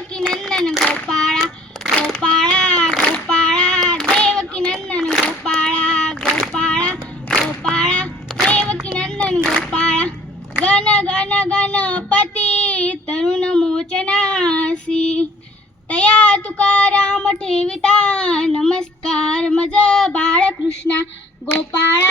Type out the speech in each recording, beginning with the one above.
देवकी नंदन गोपाळा गोपाळा गोपाळा देवकी नंदन गोपाळा गोपाळा गोपाळा देवकी नंदन गोपाळा गण गण गणपती तरुण मोचनासी. तया तुकाराम ठेविता नमस्कार मज बाळकृष्णा गोपाळ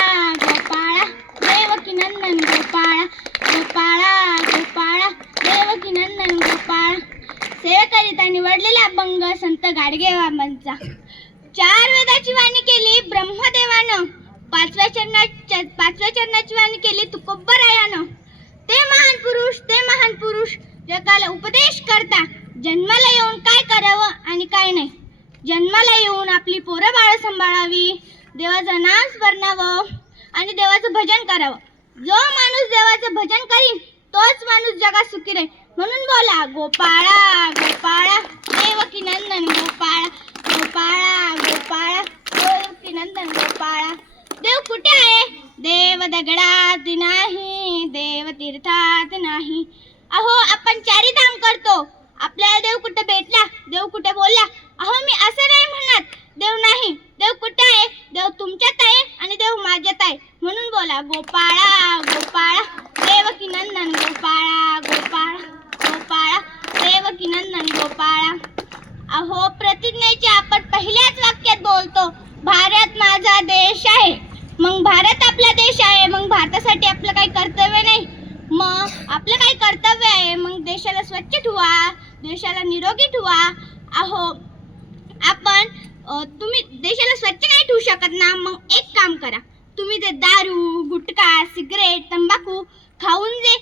गोपाळा देवकी नंदन गोपाळा गोपाळा गोपाळा देवकी नंदन गोपाळा सेवेकरिता निवडलेला अभंग संत गाडगे बाबांचा. चार वेदाची वाणी केली ब्रह्मदेवानं. पाचव्या चरणाच्या पाचव्या चरणाची वाणी केली तुकोबरायानं. ते महान पुरुष ते महान पुरुष जगाला उपदेश करता जन्माला येऊन काय करावं आणि काय नाही. जन्माला येऊन आपली पोरं बाळं सांभाळावी देवाचं नाम स्मरणावं आणि देवाचं भजन करावं. जो माणूस देवाचं भजन करीन माणूस जगात सुखी नाही. म्हणून बोला गोपाळा गोपाळा देव की नंदन गोपाळा गोपाळा गोपाळा देव की नंदन गोपाळा. देव कुठे आहे? देव दगडात नाही देव तीर्थात नाही. अहो आपण चारी धाम करतो. आपल्याला देव कुठे भेटला? देव कुठे बोलला? अहो मी असं नाही म्हणत देव नाही देव कुठे आहे देव तुमच्यात आहे आणि देव माझ्यात आहे म्हणून बोला गोपाळा गोपाळा देवकी नंदन गोपाळा गोपाळा गोपाळा देवकी नंदन गोपाळा अहो प्रतिज्ञेचे आपण पहिल्याच वाक्यात बोलतो भारत माझा देश आहे मग भारत आपला देश आहे देशासाठी आपलं काही कर्तव्य नाही. मग आपलं काही कर्तव्य आहे? मग देशाला स्वच्छ ठेवा देशाला निरोगी ठेवा. अहो आपण तुम्ही देशाला स्वच्छ नाही ठेवू शकत ना? मग एक काम करा. तुम्ही जे दारू गुटखा सिगरेट तंबाखू खाऊन जे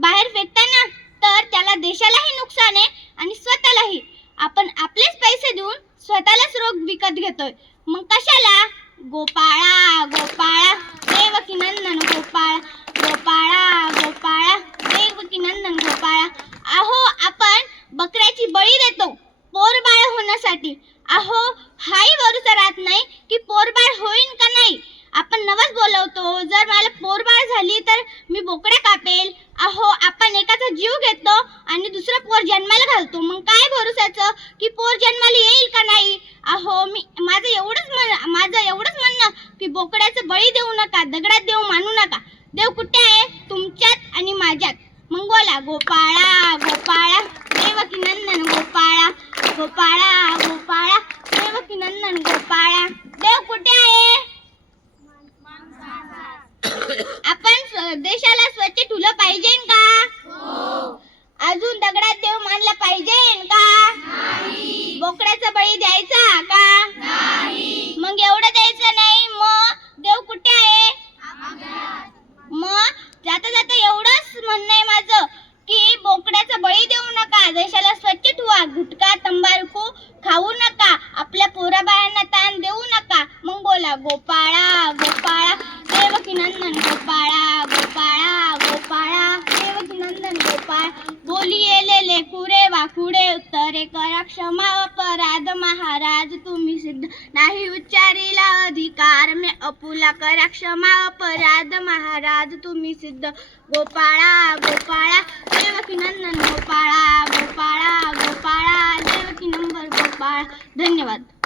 बाहेर फेकता ना तर त्याला देशालाही नुकसान आहे आणि स्वतःलाही. आपण आपलेच पैसे देऊन स्वतःलाच रोग विकत घेतोय मग कशाला गोपाळा गोपाळा देवकी नंदन गोपाळा गोपाळा गोपाळा देवकी नंदन गोपाळा अहो आपण बकऱ्याची बळी देतो पोरबाळ अहो हाही वरूचा राहत नाही की पोरबाळ होईन का नाही. आपण नवस बोलवतो जर मला पोरबाळ झाली तर मी बोकड्या कापेल. अहो आपण एकाचा जीव घेतो आणि दुसरं पोर जन्माला घालतो. मग काय भरोसाचं की पोर जन्माला येईल का नाही? अहो मी माझं एवढंच म्हण माझं एवढंच म्हणणं की बोकड्याचं बळी देऊ नका दगडात देऊ मानू नका देव कुठे आहे तुमच्यात आणि माझ्यात मग बोला गोपाळा गोपाळा देवकी नंदन गोपाळा गोपाळा गोपाळा देवकी नंदन गोपाळा देव कुठे आहे आपण स्व- देशाला स्वच्छ ठुलं पाहिजे का? हो. अजून दगडात देव मानला पाहिजे का? बोकड्याचा बळी द्यायचा का? मग एवढं द्यायचं नाही मग देव कुठे आहे? मग जाता जाता एवढंच म्हणणं आहे माझं की बोकड्याचा बळी देऊ नका देशाला स्वच्छ ठेवा गुटखा तंबाखू खाऊ नका आपल्या पोराबाळांना ताण देऊ नका. मग बोला गोपाळा गोपाळा देवकिनंदन गोपाळा गोपाळा देवकी नंदन गोपाळ केले कुरे वाकुडे उत्तरे करा. क्षमा अपराध महाराज तुम्ही सिद्ध नाही उच्चारीला अधिकार. मे अपुला करा. क्षमा अपराध महाराज तुम्ही सिद्ध. गोपाळा गोपाळा देवकी नंदन गोपाळा गोपाळा गोपाळा देवकी नंबर गोपाळा. धन्यवाद.